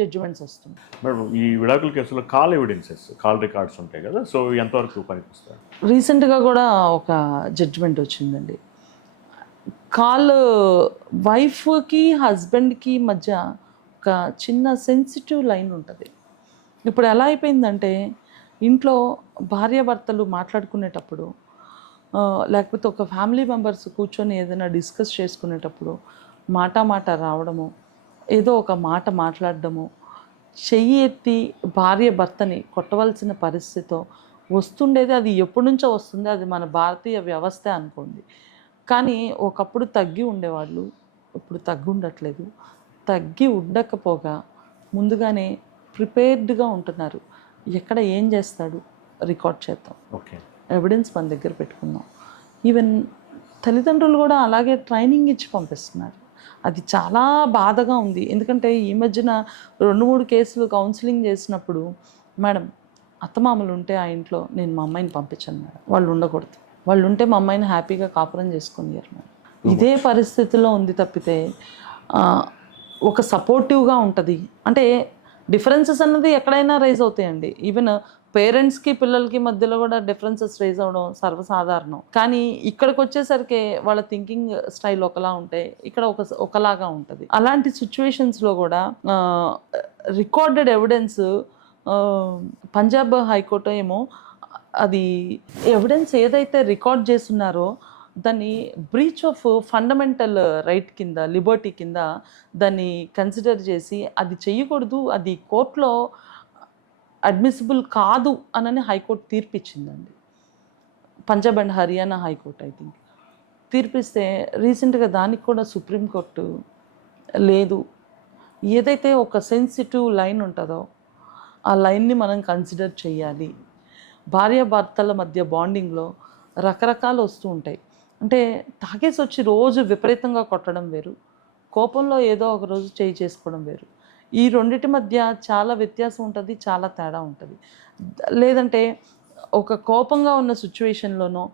Judgements వస్తుంది. Madam ఈ విడాకుల కేసులో కాల్ ఎవిడెన్సెస్ కాల్ రికార్డ్స్ ఉంటాయి కదా సో ఎంతవరకు పనికొస్తాయి? రీసెంట్గా కూడా ఒక జడ్జిమెంట్ వచ్చిందండి. కాల్ వైఫ్కి హస్బెండ్కి మధ్య ఒక చిన్న సెన్సిటివ్ లైన్ ఉంటుంది. ఇప్పుడు ఎలా అయిపోయిందంటే ఇంట్లో భార్యాభర్తలు మాట్లాడుకునేటప్పుడు లేకపోతే ఒక ఫ్యామిలీ మెంబర్స్ కూర్చొని ఏదైనా డిస్కస్ చేసుకునేటప్పుడు మాట మాట రావడము ఏదో ఒక మాట మాట్లాడడము. చెయ్యి ఎత్తి భార్య భర్తని కొట్టవలసిన పరిస్థితితో వస్తుండేది అది ఎప్పటి నుంచో వస్తుంది. అది మన భారతీయ వ్యవస్థ అనుకోండి. కానీ ఒకప్పుడు తగ్గి ఉండేవాళ్ళు ఇప్పుడు తగ్గి ఉండట్లేదు. తగ్గి ఉండకపోగా ముందుగానే ప్రిపేర్డ్గా ఉంటున్నారు. ఎక్కడ ఏం చేస్తాడు? రికార్డ్ చేద్దాం. ఓకే. ఎవిడెన్స్ మన దగ్గర పెట్టుకుందాం. ఈవెన్ తల్లిదండ్రులు కూడా అలాగే ట్రైనింగ్ ఇచ్చి పంపిస్తున్నారు. అది చాలా బాధగా ఉంది. ఎందుకంటే ఈ మధ్యన రెండు మూడు కేసులు కౌన్సిలింగ్ చేసినప్పుడు మేడం అత్తమామలు ఉంటే ఆ ఇంట్లో నేను మా అమ్మాయిని పంపించాను మేడం. వాళ్ళు ఉండకూడదు. వాళ్ళు ఉంటే మా అమ్మాయిని హ్యాపీగా కాపురం చేసుకున్నారు మేడం. ఇదే పరిస్థితిలో ఉంది తప్పితే ఒక సపోర్టివ్గా ఉంటుంది. అంటే డిఫరెన్సెస్ అన్నది ఎక్కడైనా రైజ్ అవుతాయండి. ఈవెన్ పేరెంట్స్కి పిల్లలకి మధ్యలో కూడా డిఫరెన్సెస్ రైజ్ అవ్వడం సర్వసాధారణం. కానీ ఇక్కడికి వచ్చేసరికి వాళ్ళ థింకింగ్ స్టైల్ ఒకలా ఉంటే ఇక్కడ ఒక ఒకలాగా ఉంటుంది. అలాంటి సిచ్యువేషన్స్లో కూడా రికార్డెడ్ ఎవిడెన్స్ పంజాబ్ హైకోర్టు ఏమో అది ఎవిడెన్స్ ఏదైతే రికార్డ్ చేస్తున్నారో దాన్ని బ్రీచ్ ఆఫ్ ఫండమెంటల్ రైట్ కింద లిబర్టీ కింద దాన్ని కన్సిడర్ చేసి అది చేయకూడదు అది కోర్టులో అడ్మిసిబుల్ కాదు అనని high court తీర్పిచ్చిందండి. Punjab and Haryana high court I think తీర్పిస్తే రీసెంట్గా దానికి కూడా సుప్రీంకోర్టు లేదు. ఏదైతే ఒక సెన్సిటివ్ లైన్ ఉంటుందో ఆ లైన్ని మనం కన్సిడర్ చేయాలి. భార్యాభర్తల మధ్య బాండింగ్లో రకరకాలు వస్తూ ఉంటాయి. అంటే తాగేసి వచ్చి రోజు విపరీతంగా కొట్టడం వేరు. కోపంలో ఏదో ఒక రోజు చేయి చేసుకోవడం వేరు. ఈ రెండింటి మధ్య చాలా వ్యత్యాసం ఉంటుంది చాలా తేడా ఉంటుంది. లేదంటే ఒక కోపంగా ఉన్న సిచ్యువేషన్లోనో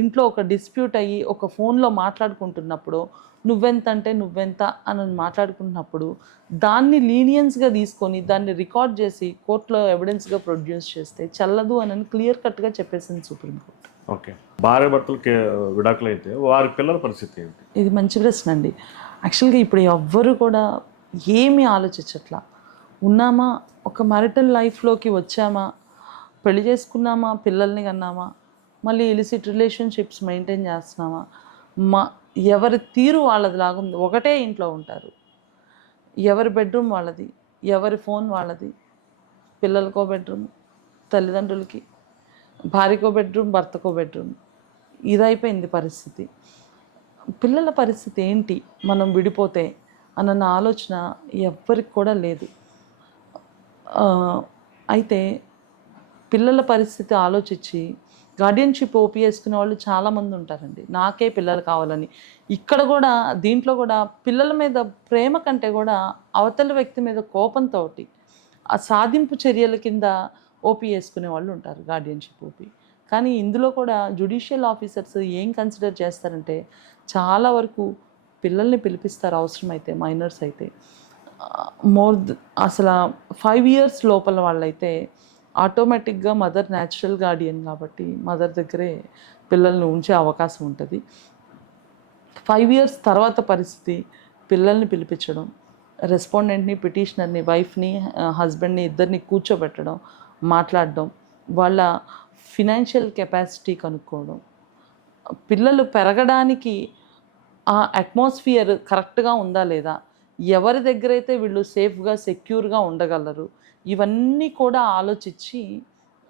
ఇంట్లో ఒక డిస్ప్యూట్ అయ్యి ఒక ఫోన్లో మాట్లాడుకుంటున్నప్పుడు నువ్వెంత అంటే నువ్వెంత అని మాట్లాడుకుంటున్నప్పుడు దాన్ని లీనియన్స్గా తీసుకొని దాన్ని రికార్డ్ చేసి కోర్టులో ఎవిడెన్స్గా ప్రొడ్యూస్ చేస్తే చల్లదు అని క్లియర్ కట్గా చెప్పేసింది సుప్రీంకోర్టు ఓకే. భార్య భర్తలకి విడాకులు అయితే వారి పిల్లల పరిస్థితి ఏంటి? ఇది మంచి ప్రశ్న అండి. యాక్చువల్గా ఇప్పుడు ఎవ్వరు కూడా ఏమీ ఆలోచించట్లా. ఉన్నామా? ఒక మ్యారిటల్ లైఫ్లోకి వచ్చామా? పెళ్ళి చేసుకున్నామా? పిల్లల్ని కన్నామా? మళ్ళీ ఇలిసిట్ రిలేషన్షిప్స్ మెయింటైన్ చేస్తున్నామా? మా ఎవరి తీరు వాళ్ళది లాగుంది ఒకటే ఇంట్లో ఉంటారు. ఎవరి బెడ్రూమ్ వాళ్ళది ఎవరి ఫోన్ వాళ్ళది పిల్లలకో బెడ్రూమ్ తల్లిదండ్రులకి భార్యకో బెడ్రూమ్ భర్తకో బెడ్రూమ్. ఇదైపోయింది పరిస్థితి. పిల్లల పరిస్థితి ఏంటి? మనం విడిపోతే అన్న ఆలోచన ఎవ్వరికి కూడా లేదు. అయితే పిల్లల పరిస్థితి ఆలోచించి గార్డియన్షిప్ ఓపీ వేసుకునే వాళ్ళు చాలామంది ఉంటారండి. నాకే పిల్లలు కావాలని. ఇక్కడ కూడా దీంట్లో కూడా పిల్లల మీద ప్రేమ కంటే కూడా అవతల వ్యక్తి మీద కోపంతో ఆ సాధింపు చర్యల కింద ఓపీ వేసుకునే వాళ్ళు ఉంటారు గార్డియన్షిప్ ఓపీ. కానీ ఇందులో కూడా జుడిషియల్ ఆఫీసర్స్ ఏం కన్సిడర్ చేస్తారంటే చాలా వరకు పిల్లల్ని పిలిపిస్తారు అవసరమైతే మైనర్స్ అయితే. మోర్ అసలు ఫైవ్ ఇయర్స్ లోపల వాళ్ళైతే ఆటోమేటిక్గా మదర్ న్యాచురల్ గార్డియన్ కాబట్టి మదర్ దగ్గరే పిల్లల్ని ఉంచే అవకాశం ఉంటుంది. ఫైవ్ ఇయర్స్ తర్వాత పరిస్థితి పిల్లల్ని పిలిపించడం రెస్పాండెంట్ని పిటిషనర్ని వైఫ్ని హస్బెండ్ని ఇద్దరిని కూర్చోబెట్టడం మాట్లాడడం వాళ్ళ ఫినాన్షియల్ కెపాసిటీ కనుక్కోవడం పిల్లలు పెరగడానికి ఆ అట్మాస్ఫియర్ కరెక్ట్గా ఉందా లేదా ఎవరి దగ్గర అయితే వీళ్ళు సేఫ్గా సెక్యూర్గా ఉండగలరు ఇవన్నీ కూడా ఆలోచించి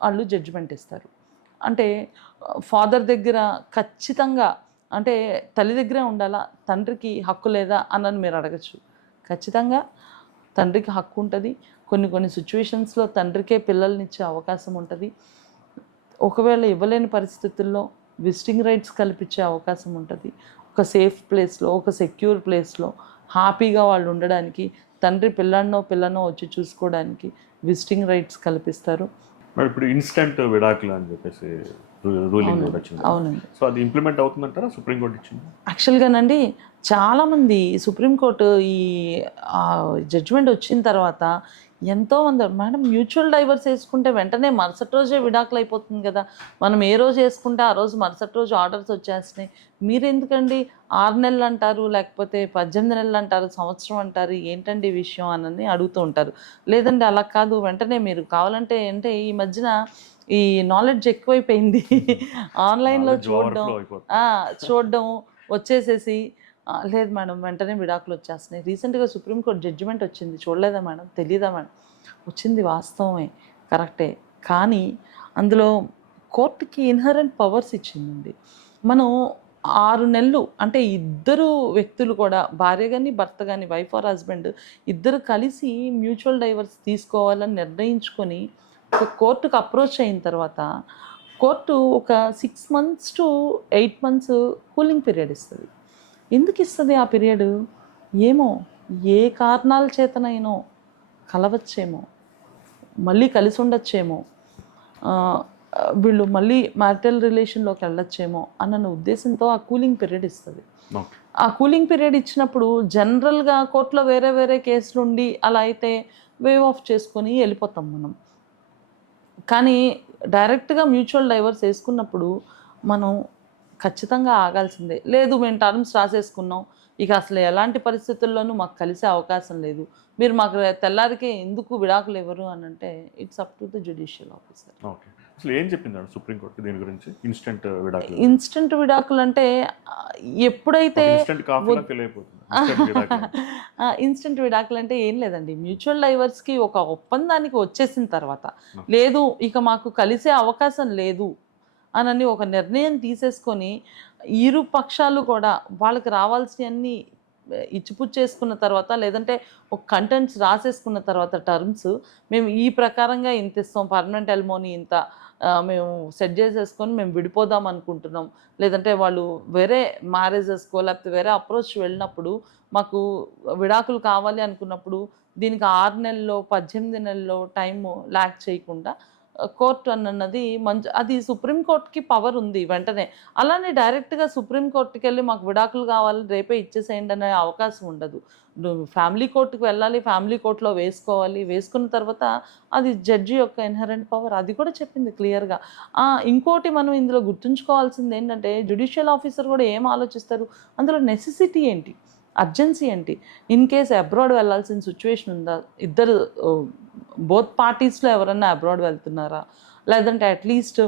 వాళ్ళు జడ్జిమెంట్ ఇస్తారు. అంటే ఫాదర్ దగ్గర ఖచ్చితంగా అంటే తల్లి దగ్గరే ఉండాలా తండ్రికి హక్కు లేదా అన్నని మీరు అడగచ్చు. ఖచ్చితంగా తండ్రికి హక్కు ఉంటుంది. కొన్ని కొన్ని సిచ్యువేషన్స్లో తండ్రికే పిల్లల్నిచ్చే అవకాశం ఉంటుంది. ఒకవేళ ఇవ్వలేని పరిస్థితుల్లో విజిటింగ్ రైట్స్ కల్పించే అవకాశం ఉంటుంది. ఒక సేఫ్ ప్లేస్లో ఒక సెక్యూర్ ప్లేస్లో హ్యాపీగా వాళ్ళు ఉండడానికి తండ్రి పిల్లన్నో పిల్లనో వచ్చి చూసుకోవడానికి విజిటింగ్ రైట్స్ కల్పిస్తారు. మరి ఇప్పుడు ఇన్స్టెంట్ విడాకులు అని చెప్పేసి రూలింగ్ అవునండి సో అది ఇంప్లిమెంట్ అవుతుందంటారా? సుప్రీంకోర్టు ఇచ్చింది? యాక్చువల్గానండి చాలామంది సుప్రీంకోర్టు ఈ జడ్జిమెంట్ వచ్చిన తర్వాత ఎంతో మంది. మేడం మ్యూచువల్ డైవర్స్ వేసుకుంటే వెంటనే మరుసటి రోజే విడాకులు అయిపోతుంది కదా. మనం ఏ రోజు వేసుకుంటే ఆ రోజు మరుసటి రోజు ఆర్డర్స్ వచ్చేస్తున్నాయి. మీరు ఎందుకండి ఆరు నెలలు అంటారు లేకపోతే పద్దెనిమిది నెలలు అంటారు సంవత్సరం అంటారు ఏంటండి విషయం అని అడుగుతూ ఉంటారు. లేదండి అలా కాదు. వెంటనే మీరు కావాలంటే అంటే ఈ మధ్యన ఈ నాలెడ్జ్ ఎక్కువైపోయింది. ఆన్లైన్లో చూడడం. చూడడం వచ్చేసేసి "ఆ, లేదు మేడం వెంటనే విడాకులు వచ్చేస్తున్నాయి. రీసెంట్గా సుప్రీంకోర్టు జడ్జిమెంట్ వచ్చింది. చూడలేదా మేడం? తెలీదా మేడం? వచ్చింది వాస్తవమే కరెక్టే. కానీ అందులో కోర్టుకి ఇన్హరెంట్ పవర్స్ ఇచ్చిందండి. మనం ఆరు నెలలు అంటే ఇద్దరు వ్యక్తులు కూడా భార్య కానీ భర్త కానీ వైఫ్ ఆర్ హస్బెండ్ ఇద్దరు కలిసి మ్యూచువల్ డైవర్స్ తీసుకోవాలని నిర్ణయించుకొని కోర్టుకు అప్రోచ్ అయిన తర్వాత కోర్టు ఒక six months to eight months cooling period ఇస్తుంది. ఎందుకు ఇస్తుంది ఆ పీరియడ్? ఏమో ఏ కారణాల చేతనైనో కలవచ్చేమో మళ్ళీ కలిసి ఉండొచ్చేమో వీళ్ళు మళ్ళీ మ్యారిటల్ రిలేషన్లోకి వెళ్ళొచ్చేమో అన్న ఉద్దేశంతో ఆ కూలింగ్ పీరియడ్ ఇస్తుంది. ఆ కూలింగ్ పీరియడ్ ఇచ్చినప్పుడు జనరల్గా కోర్టులో వేరే వేరే కేసులు ఉండి అలా అయితే వేవ్ ఆఫ్ చేసుకొని వెళ్ళిపోతాం మనం. కానీ డైరెక్ట్గా మ్యూచువల్ డైవర్స్ వేసుకున్నప్పుడు మనం ఖచ్చితంగా ఆగాల్సిందే. లేదు మేము టర్మ్స్ రాసేసుకున్నాం. ఇక అసలు ఎలాంటి పరిస్థితుల్లోనూ మాకు కలిసే అవకాశం లేదు. మీరు మాకు తెల్లారికే ఎందుకు విడాకులు ఇవ్వరు అని అంటే it's up to the judicial officer okay. అసలు ఏం చెప్పింది సుప్రీంకోర్టు దీని గురించి? ఇన్స్టెంట్ విడాకులు ఇన్స్టెంట్ విడాకులు అంటే ఎప్పుడైతే. ఇన్స్టెంట్ విడాకులు. అంటే ఏం లేదండి. మ్యూచువల్ డైవర్స్కి ఒక ఒప్పందానికి వచ్చేసిన తర్వాత. లేదు ఇక మాకు కలిసే అవకాశం లేదు. అనని ఒక నిర్ణయం తీసేసుకొని ఇరు పక్షాలు కూడా వాళ్ళకి రావాల్సినవన్నీ ఇచ్చిపుచ్చేసుకున్న తర్వాత లేదంటే ఒక కంటెంట్స్ రాసేసుకున్న తర్వాత టర్మ్స్ మేము ఈ ప్రకారంగా ఇంత ఇస్తాం పర్మనెంట్ ఎల్మోని ఇంత మేము సెట్ చేసేసుకొని మేము విడిపోదాం అనుకుంటున్నాం. లేదంటే వాళ్ళు వేరే మ్యారేజెస్కో లేకపోతే వేరే అప్రోచ్ వెళ్ళినప్పుడు మాకు విడాకులు కావాలి అనుకున్నప్పుడు దీనికి ఆరు నెలల్లో పద్దెనిమిది నెలల్లో టైము ల్యాక్ చేయకుండా కోర్టు అన్నది మంచి అది సుప్రీంకోర్టుకి పవర్ ఉంది వెంటనే. అలానే డైరెక్ట్గా సుప్రీంకోర్టుకి వెళ్ళి మాకు విడాకులు కావాలి రేపే ఇచ్చేసేయండి అనే అవకాశం ఉండదు. ఫ్యామిలీ కోర్టుకు వెళ్ళాలి ఫ్యామిలీ కోర్టులో వేసుకోవాలి వేసుకున్న తర్వాత అది జడ్జి యొక్క ఇన్హరెంట్ పవర్ అది కూడా చెప్పింది క్లియర్గా. ఇంకోటి మనం ఇందులో గుర్తుంచుకోవాల్సింది ఏంటంటే జ్యుడిషియల్ ఆఫీసర్ కూడా ఏం ఆలోచిస్తారు? అందులో నెసెసిటీ ఏంటి? అర్జెన్సీ ఏంటి? ఇన్ కేస్ అబ్రాడ్ వెళ్ళాల్సిన సిచ్యువేషన్ ఉందా? ఇద్దరు బోత్ పార్టీస్లో ఎవరన్నా అబ్రాడ్ వెళ్తున్నారా? లేదంటే అట్లీస్ట్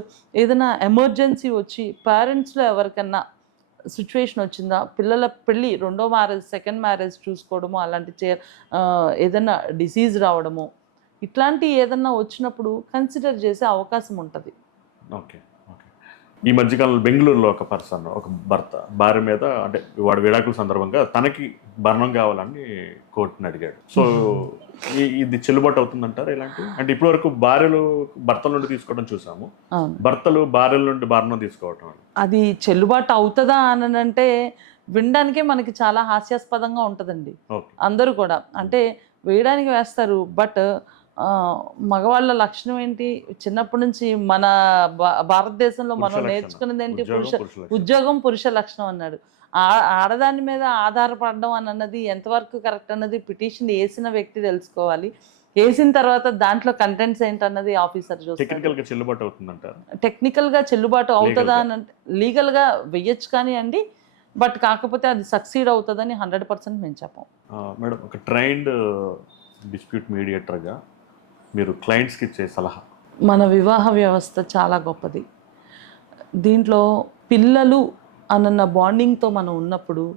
ఏదైనా ఎమర్జెన్సీ వచ్చి పేరెంట్స్లో ఎవరికన్నా సిచ్యువేషన్ వచ్చిందా? పిల్లల పెళ్ళి రెండో మ్యారేజ్ సెకండ్ మ్యారేజ్ చూసుకోవడము అలాంటి చే ఏదైనా డిసీజ్ రావడము ఇట్లాంటి ఏదన్నా వచ్చినప్పుడు కన్సిడర్ చేసే అవకాశం ఉంటుంది. ఓకే. ఈ మధ్యకాలంలో బెంగళూరులో ఒక పర్సన్ ఒక భర్త భార్య మీద అంటే వాడు విడాకుల సందర్భంగా తనకి భరణం కావాలని కోర్టుని అడిగాడు. సో ఇది చెల్లుబాటు అవుతుందంటారా ఇలాంటి? అంటే ఇప్పటివరకు భార్యలు భర్తల నుండి తీసుకోవడం చూసాము. భర్తలు భార్యల నుండి భరణం తీసుకోవటం. అది చెల్లుబాటు అవుతుందా అని అంటే వినడానికే మనకి చాలా హాస్యాస్పదంగా ఉంటుందండి. అందరూ కూడా. అంటే వేయడానికి వేస్తారు బట్ మగవాళ్ళ లక్షణం ఏంటి? చిన్నప్పటి నుంచి మన భారతదేశంలో మనం. నేర్చుకున్నది ఏంటి? పురుష. ఉద్యోగం పురుష లక్షణం అన్నాడు. ఆడదాని మీద ఆధారపడడం అని అన్నది ఎంతవరకు కరెక్ట్ అన్నది పిటిషన్ వేసిన వ్యక్తి తెలుసుకోవాలి. వేసిన తర్వాత దాంట్లో కంటెంట్స్ ఏంటన్నది ఆఫీసర్ చూస్తారు. టెక్నికల్గా చెల్లుబాటు టెక్నికల్గా చెల్లుబాటు అవుతుందా అని అంటే లీగల్గా వెయ్యొచ్చు కానీ అండి. బట్ కాకపోతే అది సక్సీడ్ అవుతుందని హండ్రెడ్ పర్సెంట్ మేము చెప్పాం. మేడం ఒక ట్రైన్డ్ డిస్ప్యూట్ మీడియేటర్గా మీరు క్లయింట్స్కి ఇచ్చే సలహా. మన వివాహ వ్యవస్థ చాలా గొప్పది. దీంట్లో పిల్లలు అన్న బాండింగ్తో మనం ఉన్నప్పుడు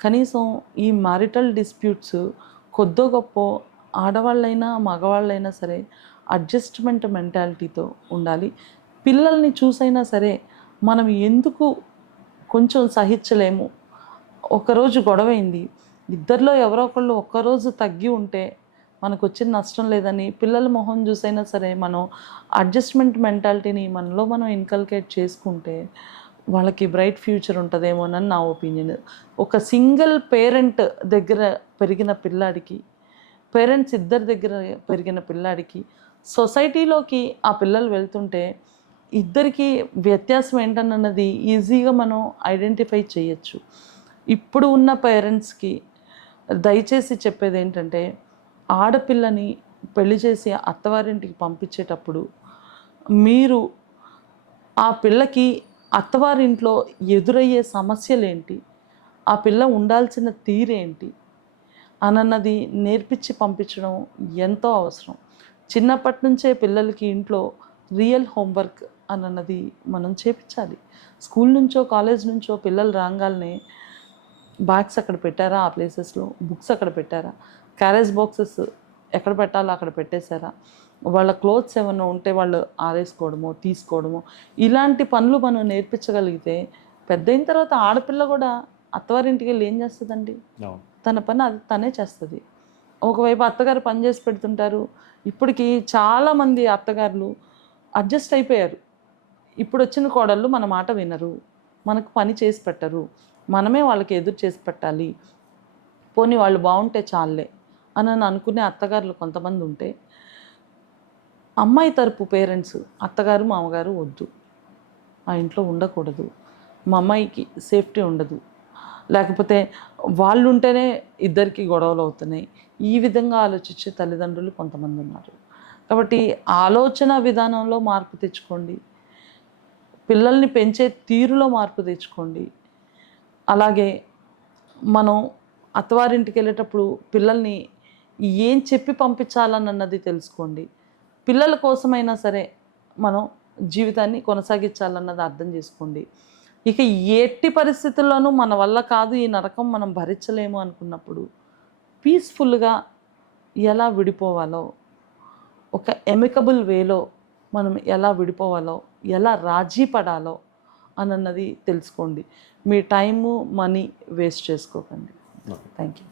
కనీసం ఈ మారిటల్ డిస్ప్యూట్స్ కొద్దో గొప్ప ఆడవాళ్ళైనా మగవాళ్ళైనా సరే అడ్జస్ట్మెంట్ మెంటాలిటీతో ఉండాలి. పిల్లల్ని చూసైనా సరే మనం ఎందుకు కొంచెం సహించలేము? ఒకరోజు గొడవైంది. ఇద్దరిలో ఎవరో ఒకళ్ళు ఒక్కరోజు తగ్గి ఉంటే మనకు వచ్చిన నష్టం లేదని పిల్లల మొహం చూసైనా సరే మనం అడ్జస్ట్మెంట్ మెంటాలిటీని మనలో మనం ఇన్కల్కేట్ చేసుకుంటే వాళ్ళకి బ్రైట్ ఫ్యూచర్ ఉంటుందేమోనని నా ఒపీనియన్. ఒక సింగిల్ పేరెంట్ దగ్గర పెరిగిన పిల్లాడికి పేరెంట్స్ ఇద్దరి దగ్గర పెరిగిన పిల్లాడికి సొసైటీలోకి ఆ పిల్లలు వెళ్తుంటే ఇద్దరికి వ్యత్యాసం ఏంటన్నది ఈజీగా మనం ఐడెంటిఫై చేయొచ్చు. ఇప్పుడు ఉన్న పేరెంట్స్కి దయచేసి చెప్పేది ఏంటంటే ఆడపిల్లని పెళ్ళి చేసి అత్తవారింటికి పంపించేటప్పుడు మీరు ఆ పిల్లకి అత్తవారింట్లో ఎదురయ్యే సమస్యలేంటి? ఆ పిల్ల ఉండాల్సిన తీరేంటి? అనన్నది నేర్పించి పంపించడం ఎంతో అవసరం. చిన్నప్పటి నుంచే పిల్లలకి ఇంట్లో రియల్ హోంవర్క్ అనన్నది మనం చేపించాలి. స్కూల్ నుంచో కాలేజ్ నుంచో పిల్లలు రాగానే బ్యాగ్స్ అక్కడ పెట్టారా? ఆ ప్లేసెస్లో బుక్స్ అక్కడ పెట్టారా? క్యారేజ్ బాక్సెస్ ఎక్కడ పెట్టాలో అక్కడ పెట్టేశారా? వాళ్ళ క్లోత్స్ ఏమైనా ఉంటే వాళ్ళు ఆరేసుకోవడమో తీసుకోవడమో ఇలాంటి పనులు మనం నేర్పించగలిగితే పెద్ద అయిన తర్వాత ఆడపిల్ల కూడా అత్తవారింటికి వెళ్ళి ఏం చేస్తుందండి? తన పని అది తనే చేస్తుంది. ఒకవైపు అత్తగారు పని చేసి పెడుతుంటారు. ఇప్పటికి చాలామంది అత్తగారులు అడ్జస్ట్ అయిపోయారు. ఇప్పుడు వచ్చిన కోడళ్ళు మన మాట వినరు. మనకు పని చేసి పెట్టరు. మనమే వాళ్ళకి ఎదురు చేసి పెట్టాలి. పోనీ వాళ్ళు బాగుంటే చాలే అని అని అనుకునే అత్తగారులు కొంతమంది ఉంటే అమ్మాయి తరపు పేరెంట్స్ అత్తగారు మామగారు వద్దు. ఆ ఇంట్లో ఉండకూడదు. మా అమ్మాయికి సేఫ్టీ ఉండదు. లేకపోతే వాళ్ళు ఉంటేనే ఇద్దరికి గొడవలు అవుతున్నాయి. ఈ విధంగా ఆలోచించే తల్లిదండ్రులు కొంతమంది ఉన్నారు. కాబట్టి ఆలోచన విధానంలో మార్పు తెచ్చుకోండి. పిల్లల్ని పెంచే తీరులో మార్పు తెచ్చుకోండి. అలాగే మనం అత్తవారింటికి వెళ్ళేటప్పుడు పిల్లల్ని ఏం చెప్పి పంపించాలన్నది తెలుసుకోండి. పిల్లల కోసమైనా సరే మనం జీవితాన్ని కొనసాగించాలన్నది అర్థం చేసుకోండి. ఇక ఎట్టి పరిస్థితుల్లోనూ మన వల్ల కాదు ఈ నరకం మనం భరించలేము అనుకున్నప్పుడు పీస్ఫుల్గా ఎలా విడిపోవాలో ఒక ఎమికబుల్ వేలో మనం ఎలా విడిపోవాలో ఎలా రాజీ పడాలో అన్నది తెలుసుకోండి. మీ టైము మనీ వేస్ట్ చేసుకోకండి. Thank you